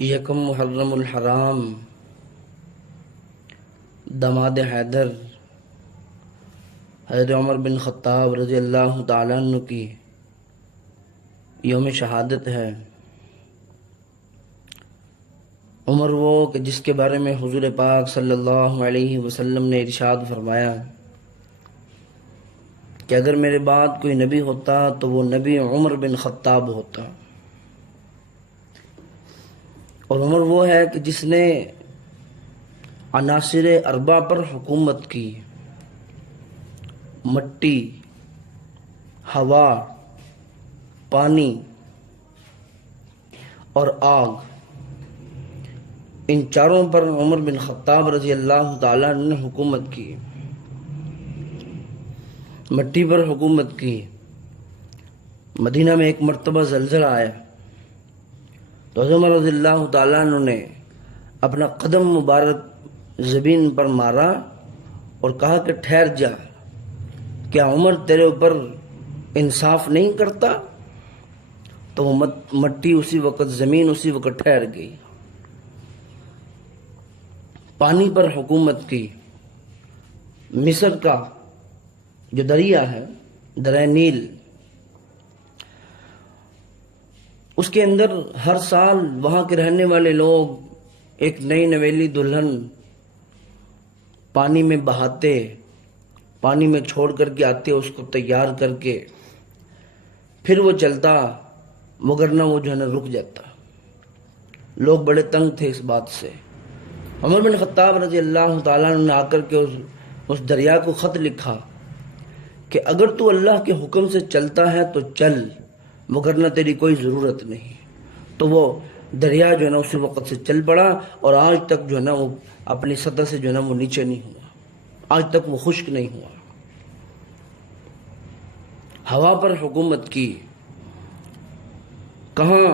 یکم محرم الحرام دماد حیدر حضرت عمر بن خطاب رضی اللہ تعالیٰ عنہ کی یوم شہادت ہے۔ عمر وہ کہ جس کے بارے میں حضور پاک صلی اللہ علیہ وسلم نے ارشاد فرمایا کہ اگر میرے بعد کوئی نبی ہوتا تو وہ نبی عمر بن خطاب ہوتا۔ اور عمر وہ ہے کہ جس نے عناصر اربع پر حکومت کی، مٹی، ہوا، پانی اور آگ، ان چاروں پر عمر بن خطاب رضی اللہ تعالیٰ عنہ نے حکومت کی۔ مٹی پر حکومت کی۔ مدینہ میں ایک مرتبہ زلزلہ آیا تو حضرت عمر رضی اللہ تعالیٰ عنہ نے اپنا قدم مبارک زمین پر مارا اور کہا کہ ٹھہر جا، کیا عمر تیرے اوپر انصاف نہیں کرتا؟ تو وہ مٹی اسی وقت، زمین اسی وقت ٹھہر گئی۔ پانی پر حکومت کی۔ مصر کا جو دریا ہے، دریا نیل، اس کے اندر ہر سال وہاں کے رہنے والے لوگ ایک نئی نویلی دلہن پانی میں بہاتے، پانی میں چھوڑ کر کے آتے، اس کو تیار کر کے پھر وہ چلتا، مگر نہ وہ جو ہے نا رک جاتا۔ لوگ بڑے تنگ تھے اس بات سے۔ عمر بن خطاب رضی اللہ تعالیٰ عنہ نے آ کر کے اس دریا کو خط لکھا کہ اگر تو اللہ کے حکم سے چلتا ہے تو چل، مگر نہ تیری کوئی ضرورت نہیں۔ تو وہ دریا جو ہے نا اسی وقت سے چل پڑا اور آج تک جو ہے نا وہ اپنی سطح سے جو ہے نا وہ نیچے نہیں ہوا، آج تک وہ خشک نہیں ہوا۔ ہوا پر حکومت کی۔ کہاں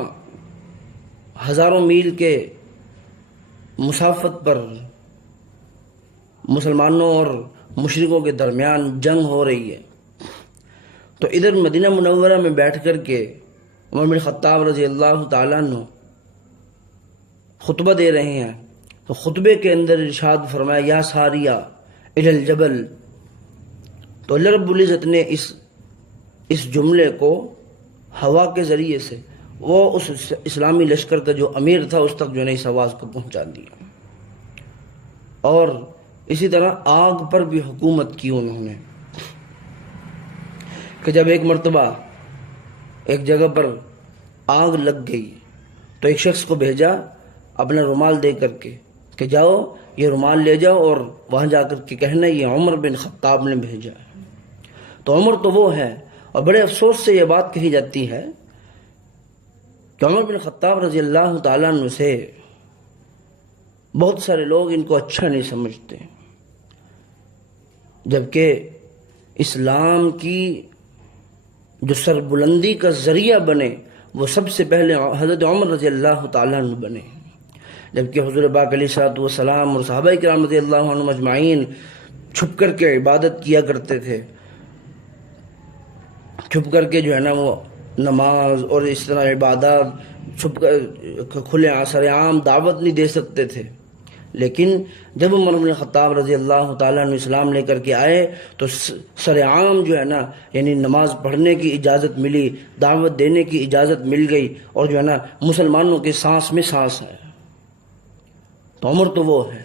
ہزاروں میل کے مسافت پر مسلمانوں اور مشرکوں کے درمیان جنگ ہو رہی ہے، تو ادھر مدینہ منورہ میں بیٹھ کر کے عمر بن خطاب رضی اللہ تعالیٰ عنہ خطبہ دے رہے ہیں، تو خطبے کے اندر ارشاد فرمایا یا ساریہ الی الجبل۔ تو اللہ رب العزت نے اس جملے کو ہوا کے ذریعے سے وہ اس اسلامی لشکر کا جو امیر تھا اس تک جو ہے نا اس آواز کو پہنچا دیا۔ اور اسی طرح آگ پر بھی حکومت کی انہوں نے کہ جب ایک مرتبہ ایک جگہ پر آگ لگ گئی تو ایک شخص کو بھیجا اپنا رومال دے کر کے کہ جاؤ یہ رومال لے جاؤ اور وہاں جا کر کے کہنا یہ عمر بن خطاب نے بھیجا ہے۔ تو عمر تو وہ ہے، اور بڑے افسوس سے یہ بات کہی جاتی ہے کہ عمر بن خطاب رضی اللہ تعالیٰ عنہ سے بہت سارے لوگ ان کو اچھا نہیں سمجھتے، جبکہ اسلام کی جو سربلندی کا ذریعہ بنے وہ سب سے پہلے حضرت عمر رضی اللہ تعالیٰ عنہ بنے، جبکہ حضور پاک علیہ الصلوۃ والسلام اور صحابہ کرام رضی اللہ عنہم اجمعین چھپ کر کے عبادت کیا کرتے تھے، چھپ کر کے جو ہے نا وہ نماز اور اس طرح عبادات چھپ کر کھلے سر عام دعوت نہیں دے سکتے تھے۔ لیکن جب عمر بن خطاب رضی اللہ تعالیٰ عنہ اسلام لے کر کے آئے تو سر عام جو ہے نا یعنی نماز پڑھنے کی اجازت ملی، دعوت دینے کی اجازت مل گئی، اور جو ہے نا مسلمانوں کے سانس میں سانس ہے۔ تو عمر تو وہ ہے۔